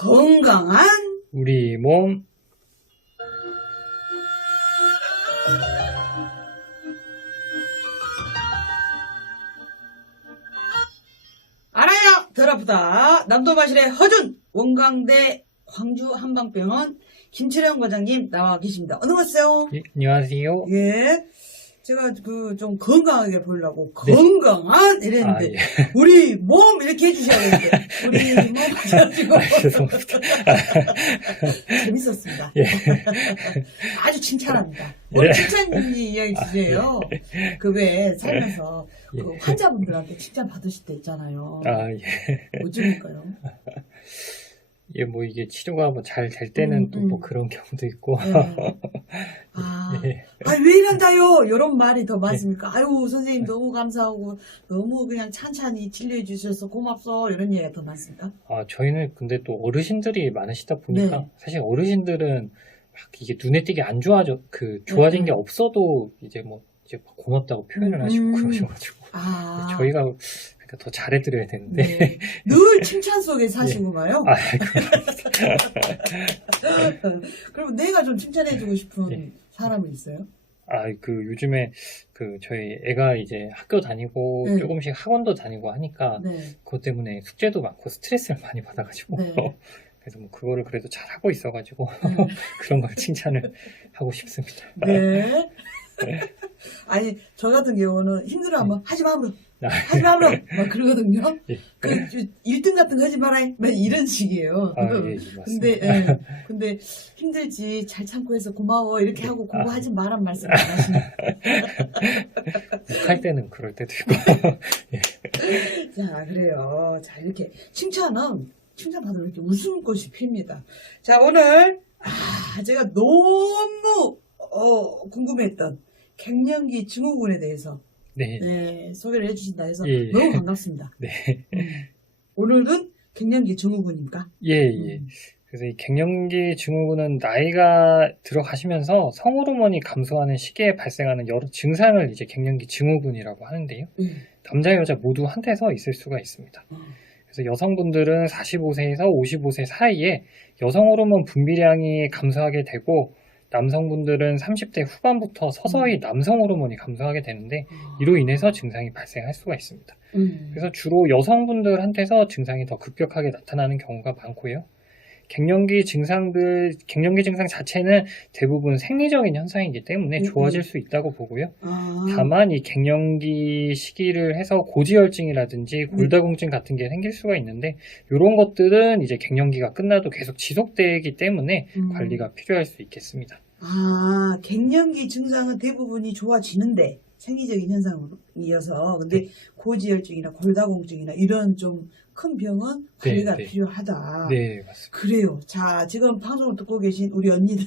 건강한 우리 몸. 알아야 덜 아프다. 남도마실의 허준 원광대 광주 한방병원 김철영 과장님 나와 계십니다. 어서 오세요. 예, 안녕하세요. 예. 제가 좀 건강하게 보려고 네. 건강한 이랬는데 예. 우리 몸 이렇게 해주셔야 되는데 우리 몸 가지고 죄송합니다. 재밌었습니다. 예. 아주 칭찬합니다. 오늘 예. 칭찬 이야기 주제예요. 그 왜 살면서 예. 그 환자분들한테 칭찬 받으실 때 있잖아요. 예. 어쩌니까요? 예, 뭐 이게 치료가 뭐 잘 될 때는 또 뭐 그런 경우도 있고. 네. 아, 예. 왜 이런다요? 이런 말이 더 많습니까? 아유, 선생님 너무 감사하고, 너무 그냥 찬찬히 진료해 주셔서 고맙소. 이런 얘기가 더 많습니까? 저희는 근데 또 어르신들이 많으시다 보니까 네. 사실 어르신들은 막 이게 눈에 띄게 안 좋아진 게 없어도 이제 뭐 이제 고맙다고 표현을 하시고 그러셔가지고 저희가 그러니까 더 잘해드려야 되는데. 네. 늘 칭찬 속에 사시고 가요? 그럼 내가 좀 칭찬해주고 싶은 예. 사람이 있어요? 요즘에 저희 애가 이제 학교 다니고 네. 조금씩 학원도 다니고 하니까 네. 그것 때문에 숙제도 많고 스트레스를 많이 받아가지고 네. 그래서 뭐 그거를 그래도 잘 하고 있어가지고 네. 그런 걸 칭찬을 하고 싶습니다. 네. 아니, 저 같은 경우는 힘들어하면 하지 마으로 아, 하지 마으로 막 그러거든요. 예. 1등 같은 거 하지 마라. 막 이런 식이에요. 예, 맞습니다. 근데 힘들지 잘 참고 해서 고마워 이렇게 하고 공부하지 마란 말씀 안 하시네. 할 때는 그럴 때도 있고. 자, 그래요. 자, 이렇게 칭찬은 칭찬받으면 이렇게 웃음꽃이 핍니다. 자, 오늘 제가 너무 궁금했던 갱년기 증후군에 대해서 네. 소개를 해주신다 해서 예. 너무 반갑습니다. 네. 오늘은 갱년기 증후군입니까? 예. 그래서 이 갱년기 증후군은 나이가 들어가시면서 성호르몬이 감소하는 시기에 발생하는 여러 증상을 이제 갱년기 증후군이라고 하는데요. 남자, 여자 모두 한테서 있을 수가 있습니다. 그래서 여성분들은 45세에서 55세 사이에 여성 호르몬 분비량이 감소하게 되고 남성분들은 30대 후반부터 서서히 남성 호르몬이 감소하게 되는데 이로 인해서 증상이 발생할 수가 있습니다. 그래서 주로 여성분들한테서 증상이 더 급격하게 나타나는 경우가 많고요. 갱년기 증상 자체는 대부분 생리적인 현상이기 때문에 좋아질 수 있다고 보고요. 다만 이 갱년기 시기를 해서 고지혈증이라든지 골다공증 같은 게 생길 수가 있는데 이런 것들은 이제 갱년기가 끝나도 계속 지속되기 때문에 관리가 필요할 수 있겠습니다. 갱년기 증상은 대부분이 좋아지는데 생리적인 현상이어서 근데 고지혈증이나 골다공증이나 이런 좀 큰 병은 관리가 필요하다. 네, 맞습니다. 그래요. 자, 지금 방송을 듣고 계신 우리 언니들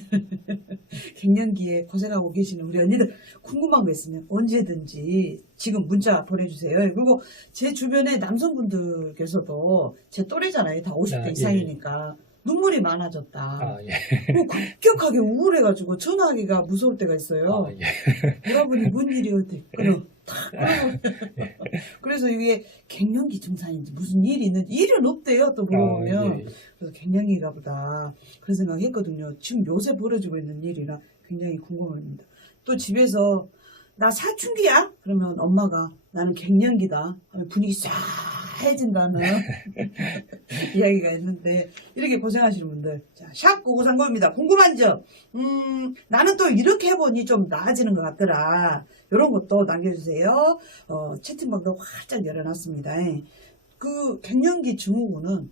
갱년기에 고생하고 계시는 우리 언니들 궁금한 거 있으면 언제든지 지금 문자 보내주세요. 그리고 제 주변에 남성분들께서도 제 또래잖아요. 다 50대 이상이니까 눈물이 많아졌다. 급격하게 우울해가지고 전화하기가 무서울 때가 있어요. 여러분이 뭔 일이 어때? 그래서 이게 갱년기 증상인지 무슨 일이 있는지 일은 없대요. 또 물어보면. 그래서 갱년기가 보다 그런 생각했거든요. 지금 요새 벌어지고 있는 일이라 굉장히 궁금합니다. 또 집에서 나 사춘기야? 그러면 엄마가 나는 갱년기다. 분위기 싸해진다는 이야기가 있는데 이렇게 고생하시는 분들 자, 샵 9930입니다. 궁금한 점 나는 또 이렇게 해보니 좀 나아지는 것 같더라. 이런 것도 남겨주세요. 채팅방도 활짝 열어놨습니다. 그 갱년기 증후군은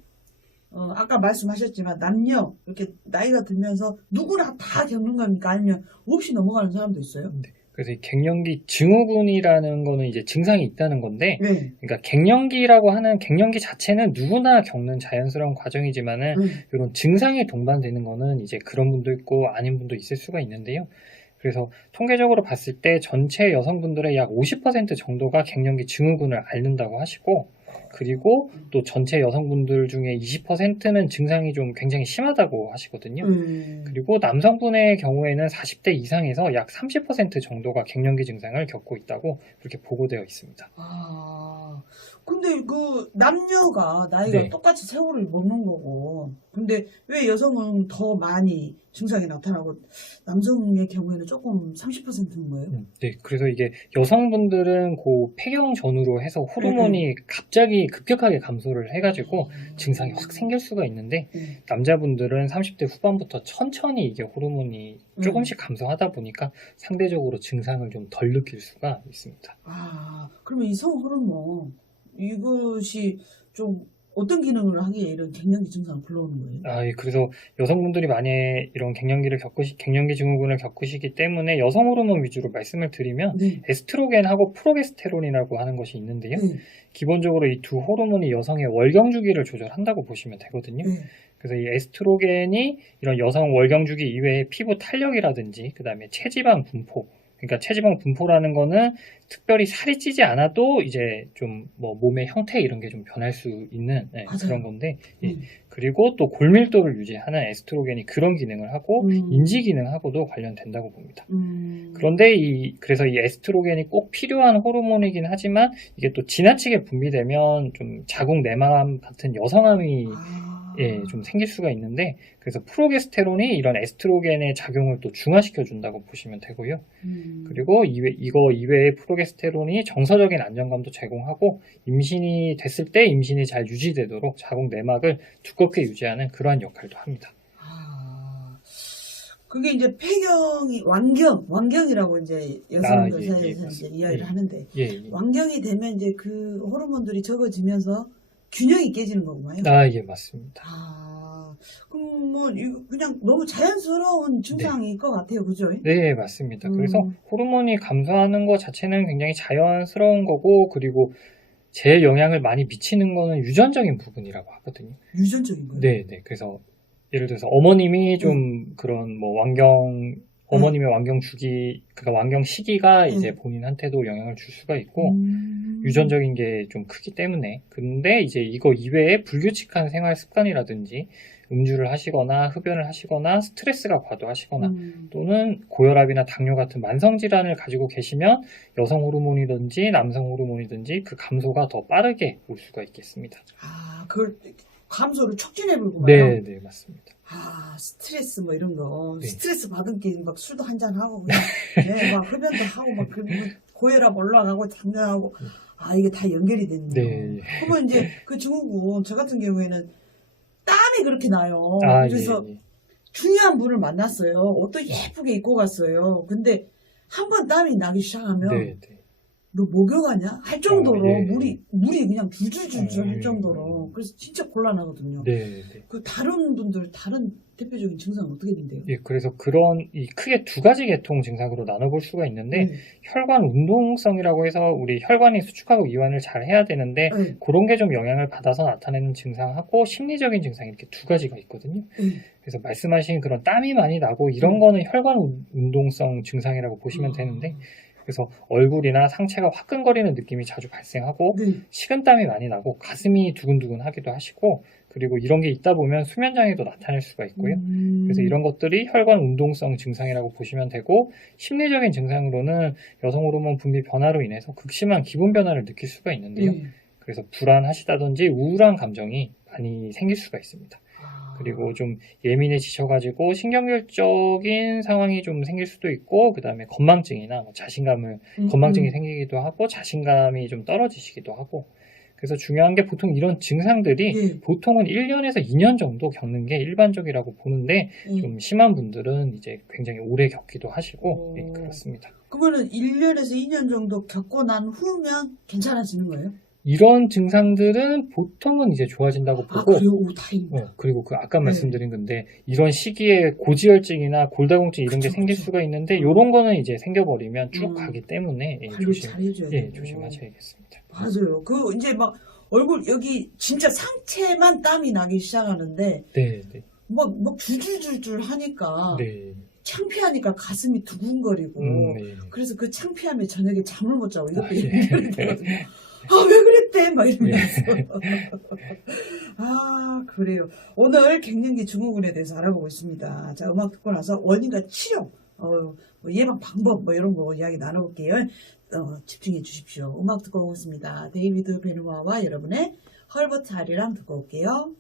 아까 말씀하셨지만 남녀 이렇게 나이가 들면서 누구나 다 겪는 겁니까? 아니면 없이 넘어가는 사람도 있어요? 그래서 이 갱년기 증후군이라는 거는 이제 증상이 있다는 건데, 그러니까 갱년기라고 하는 갱년기 자체는 누구나 겪는 자연스러운 과정이지만은 이런 증상이 동반되는 거는 이제 그런 분도 있고 아닌 분도 있을 수가 있는데요. 그래서 통계적으로 봤을 때 전체 여성분들의 약 50% 정도가 갱년기 증후군을 앓는다고 하시고, 그리고 또 전체 여성분들 중에 20%는 증상이 좀 굉장히 심하다고 하시거든요. 그리고 남성분의 경우에는 40대 이상에서 약 30% 정도가 갱년기 증상을 겪고 있다고 그렇게 보고되어 있습니다. 아, 근데 그 남녀가 나이가 네. 똑같이 세월을 먹는 거고, 근데 왜 여성은 더 많이 증상이 나타나고 남성의 경우에는 조금 30%인 거예요? 네, 그래서 이게 여성분들은 그 폐경 전후로 해서 호르몬이 갑자기 급격하게 감소를 해가지고 증상이 확 생길 수가 있는데 남자분들은 30대 후반부터 천천히 이게 호르몬이 조금씩 감소하다 보니까 상대적으로 증상을 좀 덜 느낄 수가 있습니다. 아, 그러면 이 성호르몬 이것이 좀 어떤 기능을 하기에 이런 갱년기 증상을 불러오는 거예요? 아, 예, 그래서 여성분들이 만약에 이런 갱년기 증후군을 겪으시기 때문에 여성 호르몬 위주로 말씀을 드리면 네. 에스트로겐하고 프로게스테론이라고 하는 것이 있는데요. 네. 기본적으로 이 두 호르몬이 여성의 월경 주기를 조절한다고 보시면 되거든요. 네. 그래서 이 에스트로겐이 이런 여성 월경 주기 이외에 피부 탄력이라든지 그다음에 체지방 분포, 그러니까 체지방 분포라는 거는 특별히 살이 찌지 않아도 이제 좀 뭐 몸의 형태 이런 게 좀 변할 수 있는 그런 건데, 그리고 또 골밀도를 유지하는 에스트로겐이 그런 기능을 하고 인지 기능하고도 관련된다고 봅니다. 그런데 그래서 이 에스트로겐이 꼭 필요한 호르몬이긴 하지만 이게 또 지나치게 분비되면 좀 자궁 내막암 같은 여성암이 좀 생길 수가 있는데, 그래서 프로게스테론이 이런 에스트로겐의 작용을 또 중화시켜 준다고 보시면 되고요. 그리고 이거 이외에 프로게스테론이 정서적인 안정감도 제공하고 임신이 됐을 때 임신이 잘 유지되도록 자궁 내막을 두껍게 유지하는 그러한 역할도 합니다. 아, 그게 이제 폐경이 완경이라고 이제 여성들 사이에서 이제 이야기를 하는데, 완경이 되면 이제 그 호르몬들이 적어지면서 균형이 깨지는 거구만요. 아, 예, 맞습니다. 아, 그럼 뭐 이거 그냥 너무 자연스러운 증상일 것 같아요, 그죠? 네, 맞습니다. 그래서 호르몬이 감소하는 것 자체는 굉장히 자연스러운 거고, 그리고 제일 영향을 많이 미치는 거는 유전적인 부분이라고 하거든요. 유전적인 거예요? 네. 그래서 예를 들어서 어머님이 좀 그런 뭐 어머님의 완경 주기, 그러니까 완경 시기가 이제 본인한테도 영향을 줄 수가 있고, 유전적인 게 좀 크기 때문에. 근데 이제 이거 이외에 불규칙한 생활 습관이라든지, 음주를 하시거나 흡연을 하시거나 스트레스가 과도하시거나 또는 고혈압이나 당뇨 같은 만성 질환을 가지고 계시면 여성 호르몬이든지 남성 호르몬이든지 그 감소가 더 빠르게 올 수가 있겠습니다. 아, 그걸 감소를 촉진해 볼거예요? 네, 맞습니다. 아, 스트레스 뭐 이런 거. 네. 스트레스 받은 게 막 술도 한잔 하고 그냥 막 흡연도 하고 막 고혈압 올라가고 당뇨하고 아, 이게 다 연결이 됐네요. 네. 그러면 이제 그 증후군 저 같은 경우에는 땀이 그렇게 나요. 아, 그래서 중요한 분을 만났어요. 옷도 예쁘게 입고 갔어요. 근데 한 번 땀이 나기 시작하면 너 목욕하냐? 할 정도로 물이 그냥 줄줄줄줄 할 정도로. 그래서 진짜 곤란하거든요. 그 다른 대표적인 증상은 어떻게 된대요? 예, 그래서 크게 두 가지 계통 증상으로 나눠볼 수가 있는데, 혈관 운동성이라고 해서 우리 혈관이 수축하고 이완을 잘 해야 되는데, 그런 게 좀 영향을 받아서 나타내는 증상하고 심리적인 증상 이렇게 두 가지가 있거든요. 그래서 말씀하신 그런 땀이 많이 나고 이런 거는 혈관 운동성 증상이라고 보시면 되는데, 그래서 얼굴이나 상체가 화끈거리는 느낌이 자주 발생하고 식은땀이 많이 나고 가슴이 두근두근 하기도 하시고, 그리고 이런 게 있다 보면 수면장애도 나타날 수가 있고요. 그래서 이런 것들이 혈관 운동성 증상이라고 보시면 되고, 심리적인 증상으로는 여성 호르몬 분비 변화로 인해서 극심한 기분 변화를 느낄 수가 있는데요. 그래서 불안하시다든지 우울한 감정이 많이 생길 수가 있습니다. 그리고 좀 예민해지셔가지고 신경결적인 상황이 좀 생길 수도 있고, 그 다음에 건망증이나 건망증이 생기기도 하고, 자신감이 좀 떨어지시기도 하고, 그래서 중요한 게 보통 이런 증상들이 보통은 1년에서 2년 정도 겪는 게 일반적이라고 보는데, 좀 심한 분들은 이제 굉장히 오래 겪기도 하시고, 그렇습니다. 그러면은 1년에서 2년 정도 겪고 난 후면 괜찮아지는 거예요? 이런 증상들은 보통은 이제 좋아진다고 보고, 그래요? 다행이다. 그리고 아까 말씀드린 건데, 이런 시기에 고지혈증이나 골다공증 이런 게 생길 수가 있는데, 이런 거는 이제 생겨버리면 쭉 가기 때문에 조심하셔야겠습니다. 맞아요. 이제 막 얼굴 여기 진짜 상체만 땀이 나기 시작하는데, 막 줄줄줄줄 하니까 창피하니까 가슴이 두근거리고, 그래서 그 창피함에 저녁에 잠을 못 자고 이것도 연결이 되거든요. 아, 왜 그랬대? 막 이러면서. 아, 그래요. 오늘 갱년기 증후군에 대해서 알아보고 있습니다. 자, 음악 듣고 나서 원인과 치료, 뭐 예방 방법, 뭐 이런 거 이야기 나눠볼게요. 집중해 주십시오. 음악 듣고 오겠습니다. 데이비드 베누아와 여러분의 헐버트 하리랑 듣고 올게요.